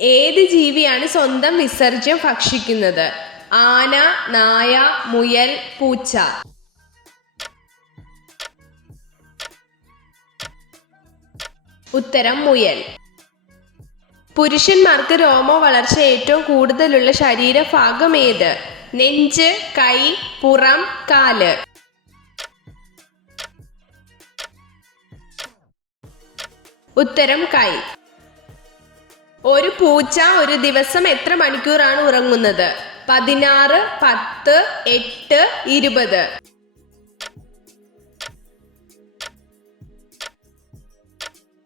ഏത് ജീവിയാണ് സ്വന്തം വിസർജ്യം ഭക്ഷിക്കുന്നത്? ആന, നായ, മുയൽ, പൂച്ച. ഉത്തരം മുയൽ. പുരുഷന്മാർക്ക് രോമ വളർച്ച ഏറ്റവും കൂടുതലുള്ള ശരീരഭാഗം ഏത്? നെഞ്ച്, കൈ, പുറം, കാല്. ഉത്തരം കൈ. ഒരു പൂച്ച ഒരു ദിവസം എത്ര മണിക്കൂറാണ് ഉറങ്ങുന്നത്? 16, 10, 8, 20.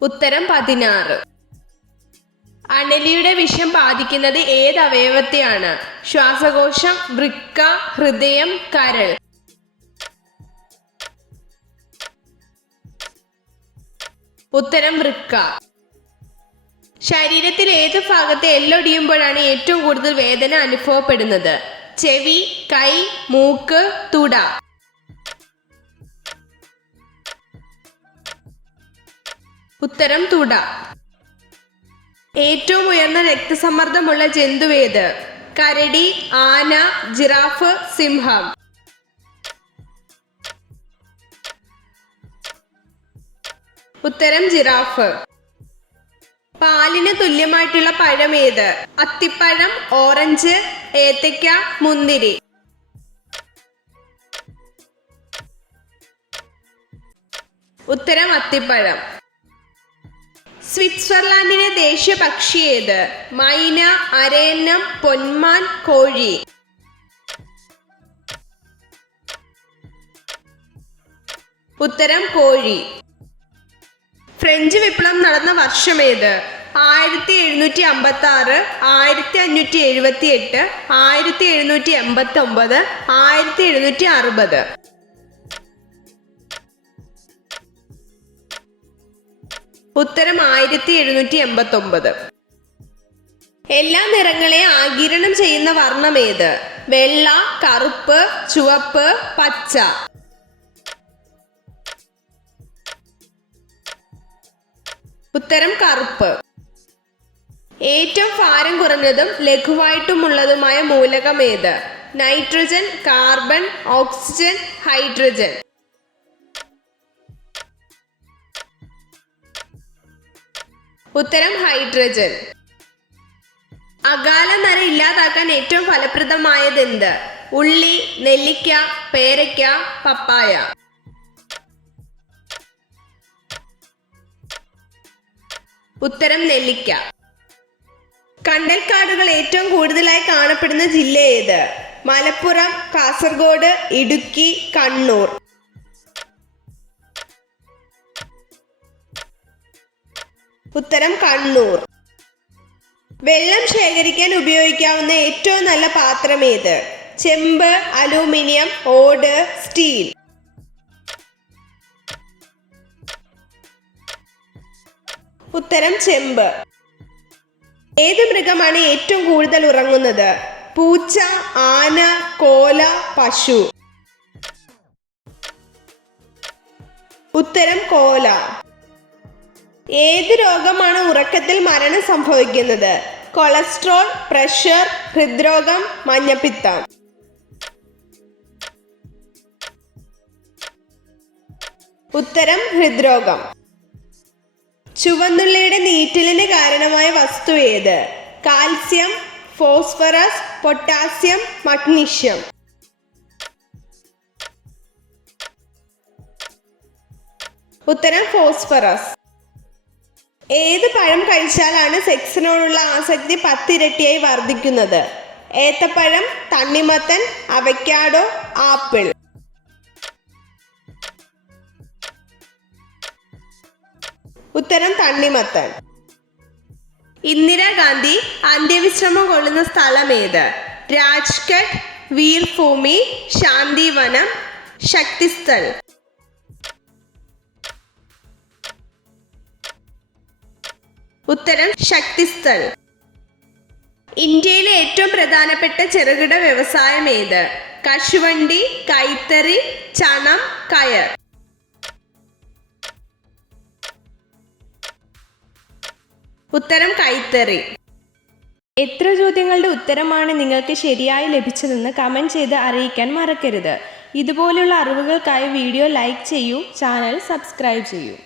ഉത്തരം 16. അണലിയുടെ വിഷം ബാധിക്കുന്നത് ഏത് അവയവത്തെയാണ്? ശ്വാസകോശം, വൃക്ക, ഹൃദയം, കരൾ. ഉത്തരം വൃക്ക. ശരീരത്തിൽ ഏത് ഭാഗത്ത് എല്ലൊടിയുമ്പോഴാണ് ഏറ്റവും കൂടുതൽ വേദന അനുഭവപ്പെടുന്നത്? ചെവി, കൈ, മൂക്ക്, തുട. ഉത്തരം തുട. ഏറ്റവും ഉയർന്ന രക്തസമ്മർദ്ദമുള്ള ജന്തുവേത്? കരടി, ആന, ജിറാഫ്, സിംഹം. ഉത്തരം ജിറാഫ്. പാലിന് തുല്യമായിട്ടുള്ള പഴം ഏത്? അത്തിപ്പഴം, ഓറഞ്ച്, ഏത്തയ്ക്ക, മുന്തിരി. ഉത്തരം അത്തിപ്പഴം. സ്വിറ്റ്സർലാൻഡിലെ ദേശീയ പക്ഷി ഏത്? മൈന, അരയന്നം, പൊന്മാൻ, കോഴി. ഉത്തരം കോഴി. ഫ്രഞ്ച് വിപ്ലവം നടന്ന വർഷം ഏത്? 1756, 1578, 1789, 1760. ഉത്തരം 1789. എല്ലാ നിറങ്ങളെയും ആഗിരണം ചെയ്യുന്ന വർണ്ണം ഏത്? വെള്ള, കറുപ്പ്, ചുവപ്പ്, പച്ച. ഉത്തരം കറുപ്പ്. ഏറ്റവും ഭാരം കുറഞ്ഞതും ലഘുവായിട്ടുമുള്ളതുമായ മൂലകം ഏത്? Nitrogen, carbon, oxygen, hydrogen. ഉത്തരം ഹൈഡ്രജൻ. അകാല നര ഇല്ലാതാക്കാൻ ഏറ്റവും ഫലപ്രദമായത് എന്ത്? ഉള്ളി, നെല്ലിക്ക, പേരയ്ക്ക, പപ്പായ. ഉത്തരം നെല്ലിക്ക. കണ്ടൽക്കാടുകൾ ഏറ്റവും കൂടുതലായി കാണപ്പെടുന്ന ജില്ല ഏത്? മലപ്പുറം, കാസർഗോഡ്, ഇടുക്കി, കണ്ണൂർ. ഉത്തരം കണ്ണൂർ. വെള്ളം ശേഖരിക്കാൻ ഉപയോഗിക്കാവുന്ന ഏറ്റവും നല്ല പാത്രം ഏത്? ചെമ്പ്, അലൂമിനിയം, ഓട്, സ്റ്റീൽ. ഉത്തരം ചെമ്പ്. ഏത് മൃഗമാണ് ഏറ്റവും കൂടുതൽ ഉറങ്ങുന്നത്? പൂച്ച, ആന, കോല, പശു. ഉത്തരം കോല. ഏത് രോഗമാണ് ഉറക്കത്തിൽ മരണം സംഭവിക്കുന്നത്? കൊളസ്ട്രോൾ, പ്രഷർ, ഹൃദ്രോഗം, മഞ്ഞപ്പിത്തം. ഉത്തരം ഹൃദ്രോഗം. ചുവന്നുള്ളിയുടെ നീറ്റലിന് കാരണമായ വസ്തു ഏത്? Calcium, phosphorus, potassium, magnesium. ഉത്തരം ഫോസ്ഫറസ്. ഏത് പഴം കഴിച്ചാലാണ് സെക്സിനോടുള്ള ആസക്തി 10 ഇരട്ടിയായി വർദ്ധിക്കുന്നത്? ഏത്തപ്പഴം, തണ്ണിമത്തൻ, അവക്കാഡോ, ആപ്പിൾ. ഉത്തരം തണ്ണിമത്തൻ. ഇന്ദിരാഗാന്ധി അന്ത്യവിശ്രമം കൊള്ളുന്ന സ്ഥലം ഏത്? രാജ്ഘട്ട്, വീർഭൂമി, ശാന്തിവനം, ശക്തിസ്ഥൽ. ഉത്തരം ശക്തിസ്ഥൽ. ഇന്ത്യയിലെ ഏറ്റവും പ്രധാനപ്പെട്ട ചെറുകിട വ്യവസായം ഏത്? കശുവണ്ടി, കൈത്തറി, ചണം, കയർ. ഉത്തരം കൈത്തറി. എത്ര ചോദ്യങ്ങളുടെ ഉത്തരമാണ് നിങ്ങൾക്ക് ശരിയായി ലഭിച്ചതെന്ന് കമൻറ്റ് ചെയ്ത് അറിയിക്കാൻ മറക്കരുത്. ഇതുപോലുള്ള അറിവുകൾക്കായി വീഡിയോ ലൈക്ക് ചെയ്യൂ, ചാനൽ സബ്സ്ക്രൈബ് ചെയ്യൂ.